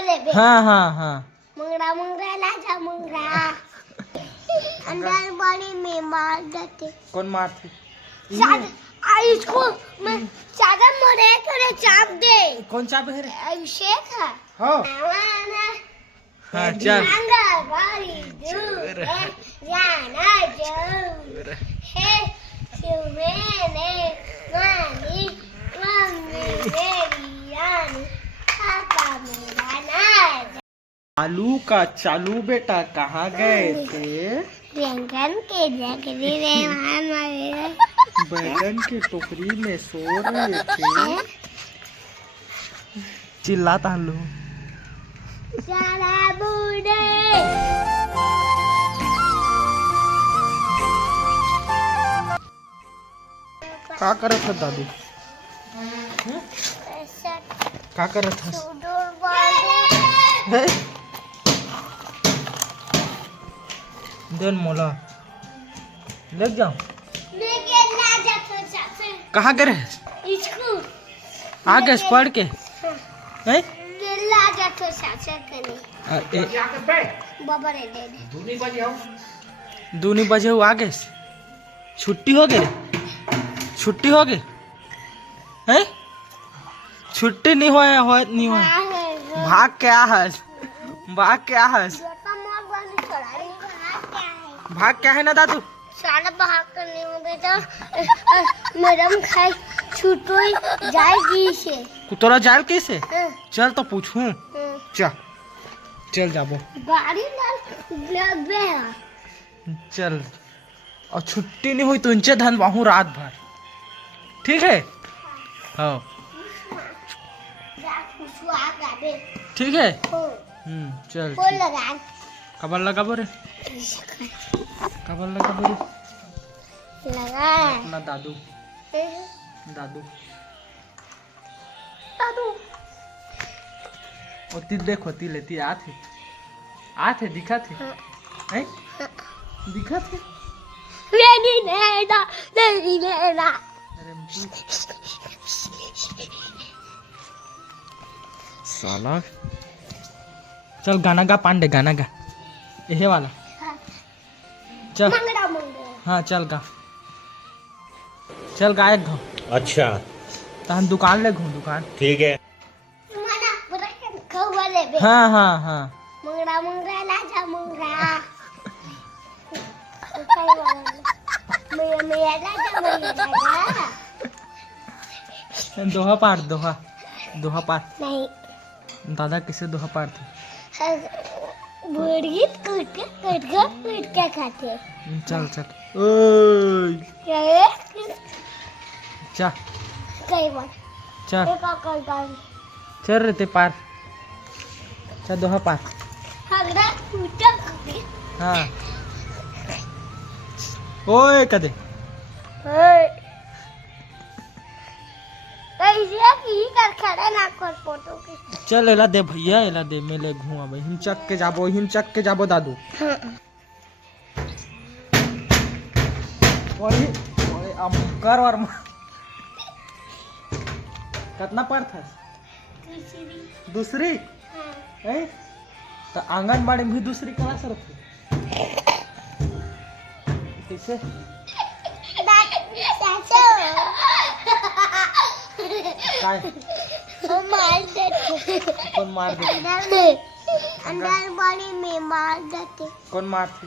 वाले बे। हाँ हाँ हाँ। मुंगरा मुंगरा लाजा मुंगरा अंदर बड़ी में मार देते। कौन मारते? इसको मैं चादर मोड़े थोड़े चाप दे। कौन चाप है रे? अभिषेक है। हाँ हाँ चल। बड़ी दूर है जाना जरूर है मैंने मानी मम्मी मेरी रानी पापा मेरा नाज। आलू का चालू बेटा कहाँ गए थे? बैंगन के जगरी में मार बैगन के टोकरी में सो रहे थे। चिल्लाता आलू। सारा बूढ़े क्या करत था दादू? क्या करत था? देन मोला लग जाओ। कहाँ गए? आगे से पढ़ के हैं? दूनी बजे हो आगे से छुट्टी हो गई। छुट्टी हो गई हैं? छुट्टी नहीं हो नहीं हो। भाग क्या है? भाग क्या है? भाग क्या है ना दादू? सारा भाग करने में बेटा मैडम खाई छुट्टी जाएगी से। तोरा जाल कैसे? चल तो पूछूं। चल चल जाबो। गाड़ी लग गया। चल और छुट्टी नहीं हुई तो इंचे धन बाहू रात भर। ठीक है? हाँ ठीक है। चल कबर लगा बोरे। कबर लगा बोरे। लगा अपना दादू दादू दादू और देखो ती लेती आथे दिखा थे हैं? दिखा थे नहीं लेना। अरे साला चल गाना गा पांडे गाना गा ये वाला। चल हाँ चल गा। चल गायक घो। अच्छा तो हम दुकान ले घूम दुकान। ठीक है। हाँ हाँ हाँ। मुंगरा मुंगरा लाजा मुंगरा दोहा पार दोहा पार। नहीं दादा किसे दोहा पार थे? बुढ़ी कूट के खाते। चल चल ओए चल कई बार चल एक चल रे ते पार। चल दोहा पार। हगड़ा कूटा हाँ ओए कदे ऐसे की कर खड़े ना कर फोटो के। चल एला दे भैया एला दे मेले घुमाबे हिमचक के जाबो दादू। ओए ओए अमकर और कितना पढ़ था? दूसरी हैं? तो आंगनबाड़ी में भी दूसरी क्लास रखी कैसे? कौन मार देते? अंदर में मार देते। कौन मारते?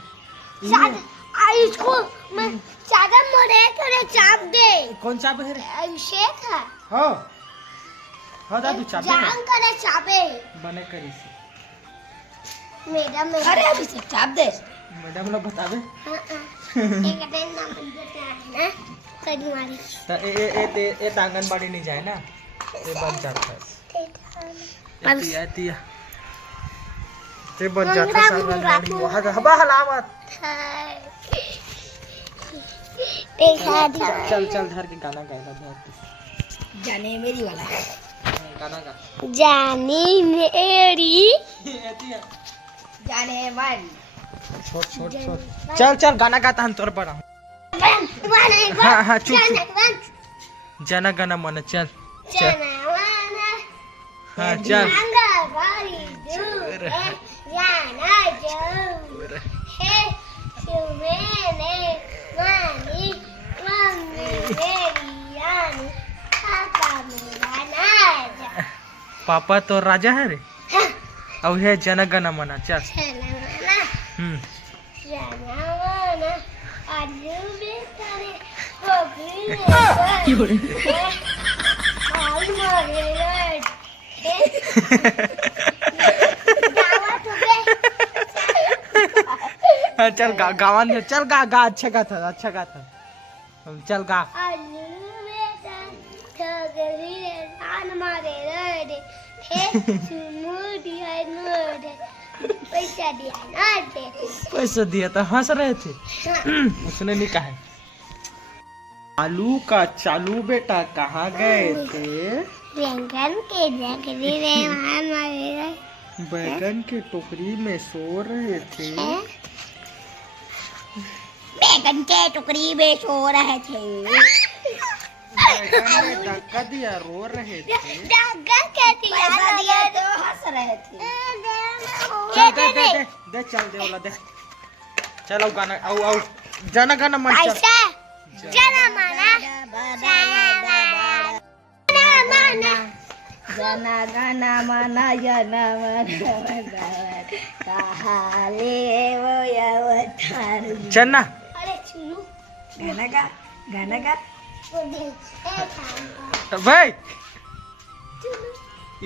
इसको मैं चादर मोड़े थोड़े चाप दे। कौन चाप है रे? अभिषेक है। हाँ हाँ दादू चाप जान करे चापे बने करी से मैडम अरे अभिषेक चाप दे। मैडम लोग बतावे। एक दिन ना बताना ना कड़ी मारी तो ए आंगनबाड़ी नहीं जाए ना ये बन जाता है। एतिया ते बन जाता है आंगनबाड़ी वहाँ हवा हलावत। चल चल धर के गाना गाएगा बहुत। जाने मेरी वाला गाना गा। जाने मेरी जाने वाली छोड़ चल चल गाना गाता हम तोर पर। हाँ हाँ चुप जना गाना मन चल चल हाँ चल चोर है। जाना जरूर है मैंने मानी मम्मी मेरी रानी पापा मेरा राजा। पापा तो राजा है रे। अब है जन गण मन चल। जनगणना जनगणना आलू बेचारे बबली माल मारे लड़ चल गा गावन है चल गा गा अच्छा गा था चल गा। आलू बेटा ठगरी रे जान मारे लड़ हे सुमुदी है नोड पैसा दिया ना दे पैसा दिया तो हंस रहे थे। उसने नहीं कहा। आलू का चालू बेटा कहाँ गए थे? बैंगन के टोकरी रे मान मारे लड़ बैगन के टोकरी में सो रहे थे। बैगन के टोकरी में सो रहे थे। बैगन में धक्का दिया रो रहे थे। धक्का क्या दिया तो हंस रहे थे। दे चल दे वाला दे। चलो गाना आओ आओ जाना गाना मन चल। ऐसा जना माना जना गाना माना जना माना कहाले वो अवतार। चलना अरे चुनु गाना गा भाई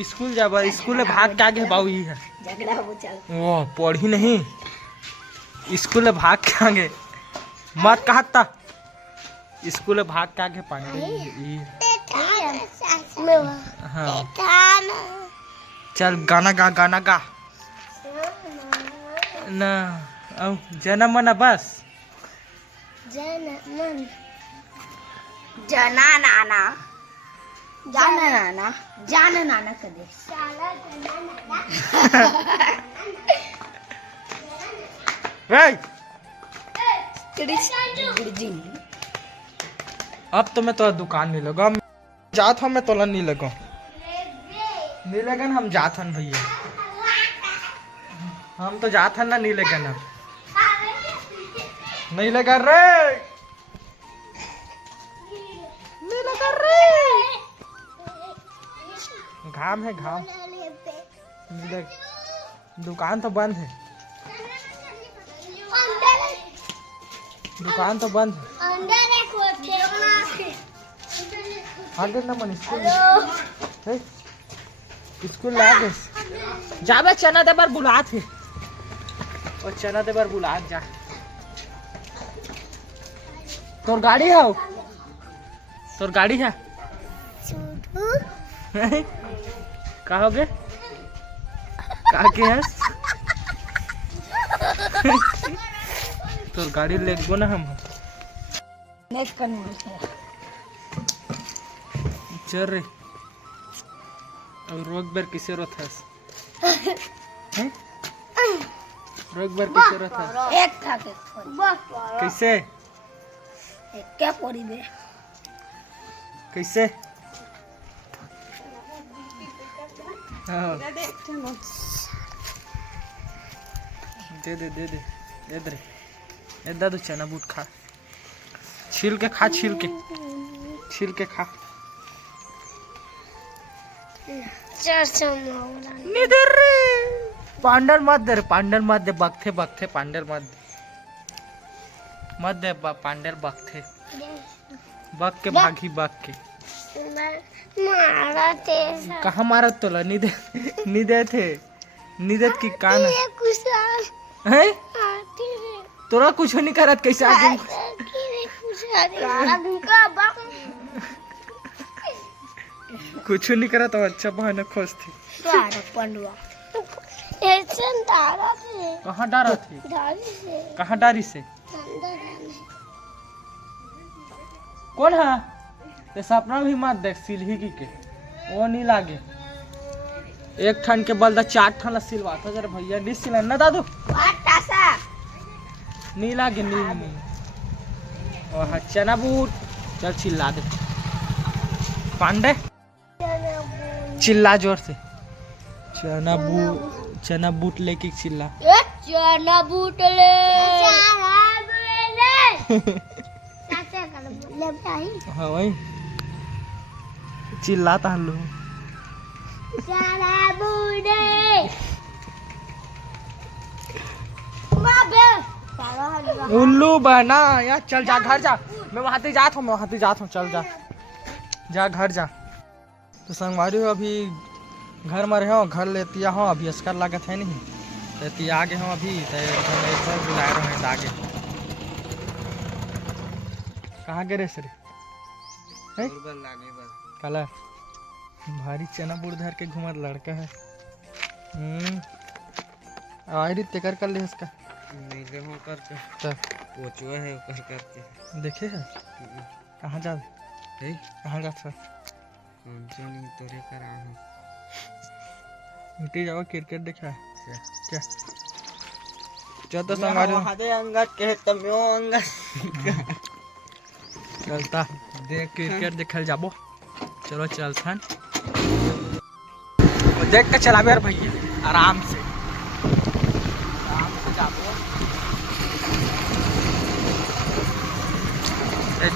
स्कूल जा स्कूल भाग के आगे बाऊ ही है झगड़ा हो चल वो पढ़ी नहीं स्कूल भाग के आगे मत कहता स्कूल भाग के आगे पानी हाँ चल गाना गा ना आओ जना मना बस जना नाना कदे भाई अब तो मैं तो दुकान नहीं लगा जात हम मैं तोला नहीं लगा नहीं लगन हम जात हन भैया हम तो जात हन ना नहीं लगन अब नहीं लगा रे नहीं लगा रे घाम है घाम देख दुकान तो बंद है दुकान तो बंद है आगे ना मन स्कूल लागे जाबे चना दे बार बुला थे और चना दे बार बुला जा तोर गाड़ी है तोर गाड़ी है कहोगे कहा के है तोर गाड़ी ले गो ना हम चल रे और रोक बेर किसे रोथस हैं रोक बेर किसे रोथस एक था के कैसे क्या पड़ी बे कैसे हाँ दे रे ए दादू चना बूट खा छील के खा खा निधर रे पांडर मत दे बगथे पांडर मत दे पांडर बगथे बग के भागी बग के मारा थे कहाँ मारा तोला निदे थे निदत की कान है तोरा कुछ नहीं करत कैसे आगे कुछ नहीं करत तो अच्छा बहाना खोज थी कहाँ डारा थी कहाँ डारी से कौन है ते सपना भी मत देख सिलही की के वो नहीं लागे एक ठन के बल 4 ठन सिलवा था जरा भैया नहीं सिला ना दादू नहीं लागे नहीं और हाँ चना बूट चल चिल्ला दे पांडे चिल्ला जोर से चना बूट चना बूट लेके चिल्ला। चना बूट ले हाँ वही चिल्लाता हम लोग। चना बूट उल्लू बना यार। चल जा घर जा, मैं वहाँ ते जाता हूँ, चल जा जा घर जा। तो संगवारी हो अभी घर में रहे हो, घर लेती हो अभी अस्कर लागत है नहीं तो आगे हो अभी तो बुलाए रहे आगे। कहाँ गिरे सर कल भारी चना बुड़ धर के घुमा लड़का है। आई तेकर कर ले इसका नीले हो करके पोचुआ है ऊपर करके देखे है। कहाँ जा है कहाँ जा सर हमसे नहीं तोरे करा हूँ मिट्टी जाओ क्रिकेट देखा है क्या चल तो संगारी हदे अंगत के तम्यो अंगत चलता देख क्रिकेट देखल जाबो। चलो चलथन देख के चलाबे यार भैया आराम से जाबो।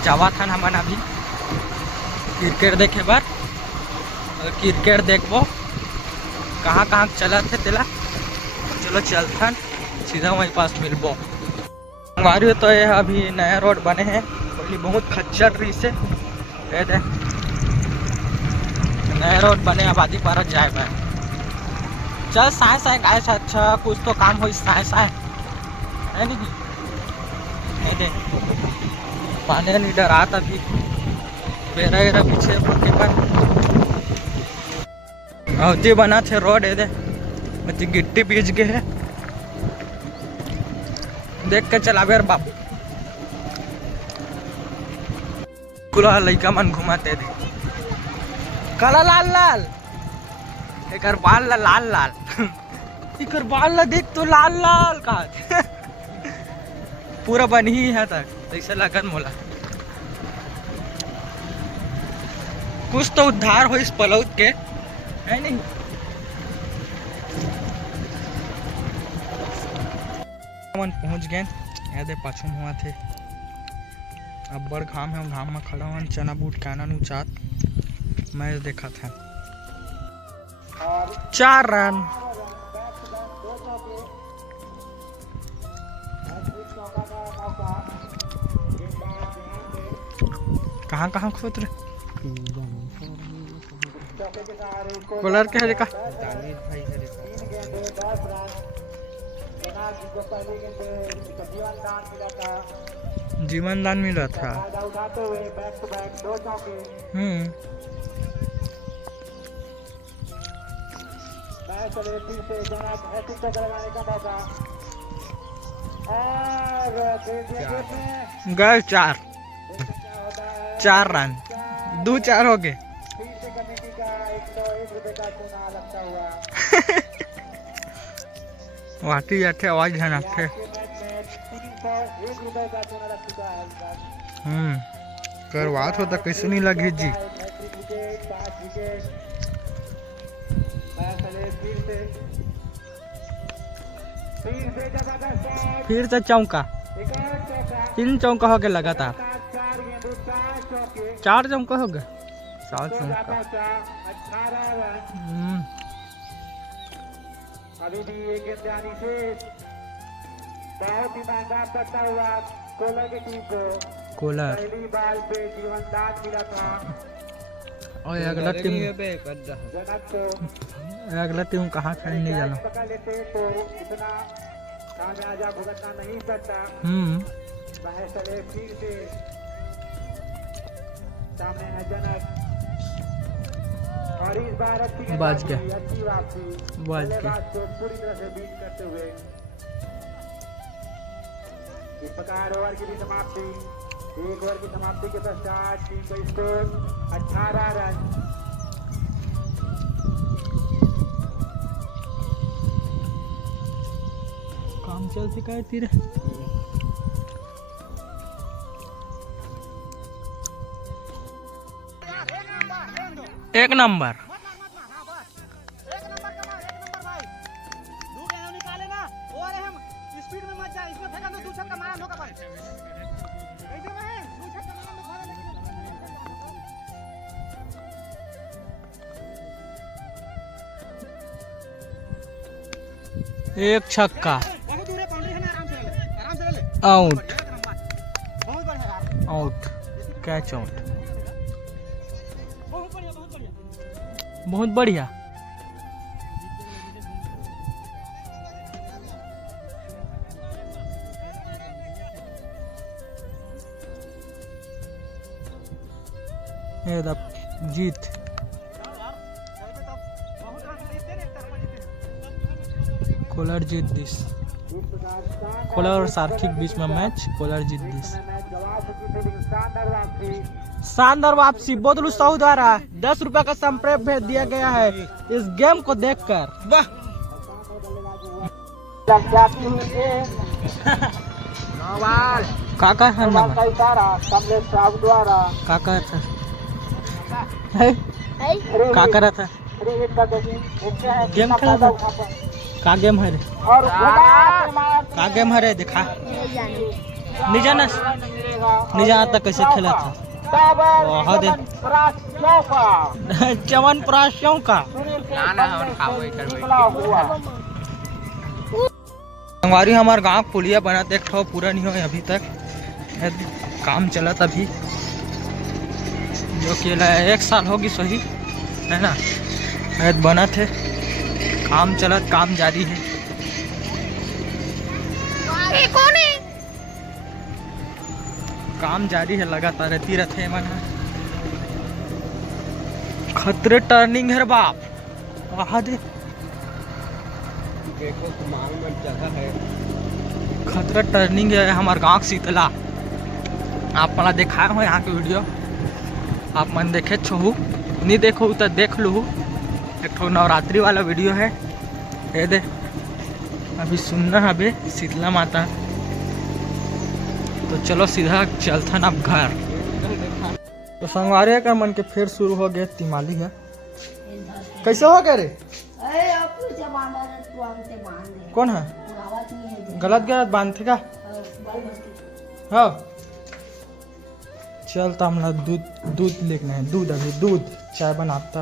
जावा था हमन अभी क्रिकेट देखे बार क्रिकेट देखबो कहाँ कहाँ चला थे तेला। चलो चलथन सीधा वहीं पास मिलबो। हमारी तो ये अभी नया रोड बने हैं पहले बहुत खच्चर रही से दे नया रोड बने आबादी पार्क जाए भाई। चल साए साए गाय अच्छा कुछ तो काम हो साए साए है नहीं दे पाने नहीं डरा अभी बेरा पीछे पक्के पर अवती बना थे रोड है दे बच्चे गिट्टी बीज के है देख के चला यार बाबू। कुला लइका मन घुमाते दे काला लाल लाल एक बाल ला लाल लाल एक बाल ला देख तो लाल लाल का पूरा बन ही है तक ऐसे लगन मोला कुछ तो उद्धार हो इस पलौत के है नहीं। मन पहुंच गए यादे पाछू हुआ थे अब बड़ घाम है घाम में खड़ा हुआ चना बूट काना चात मैच देखा था 4 रन कहाँ कहाँ खोद रहे बॉलर के हरे का जीवन दान मिला था। गए 4 रन 2-4 हो गए। वाटी जाते आवाज ध्यान रखे। करवात हो तो कैसे नहीं लगी जी। फिर से चौका 3 चौका हो गया लगातार 4 चौका हो गया 7 चौका। अभी भी एक गेंदबाजी से बहुत ही महंगा पड़ता हुआ कोलर की टीम को कोलर पहली बाल पे जीवनदान मिला था और अगला टीम जनक को अगला टीम कहाँ खेलने जाना पकड़ लेते तो इतना खामियाजा भुगतना नहीं पड़ता। वह चले फिर से सामने है जनक और इस बार अच्छी बाज गया अच्छी वापसी बाज गया को पूरी तरह से बीट करते हुए इस प्रकार ओवर की भी समाप्ति। 1 ओवर की समाप्ति के पश्चात टीम का स्कोर 18 रन। काम चलते का तीर 1 नंबर एक छक्का, आउट, आउट, कैच आउट। बहुत बढ़िया। जीत। कोलार जीत दिस। कोलार और सार्किक बीच में मैच, कोलार जीत दिस। शानदार वापसी बोतलू साहू द्वारा 10 रुपए का संप्रेप भेज दिया गया है इस गेम को देखकर। वाह काका है ना काका था का कर रहा था गेम खेला था का गेम है रे का गेम है रे दिखा नहीं जाना तक कैसे खेला था चवन प्राश्यों का संगवारी हमारे गांव पुलिया बना देख पूरा नहीं हो अभी तक काम चला था अभी जो कि 1 साल होगी सही है ना बना थे काम चला काम जारी है। कौन है? काम जारी है लगातार रहती रहते मन खतरे टर्निंग है बाप वहाँ दे जगह है खतरा टर्निंग है हमारे गांव शीतला आप मला दिखाए हो यहाँ के वीडियो आप मन देखे छो नहीं देखो तो देख लू एक ठो नवरात्रि वाला वीडियो है ये दे अभी सुनना है अभी शीतला माता तो चलो सीधा चलता ना अब घर। तो संगवारी का मन के फिर शुरू हो गया तिमाली है कैसे हो गए रे कौन है गलत बांधते का हाँ चलता हम लोग दूध लेना है दूध अभी दूध चाय बनाता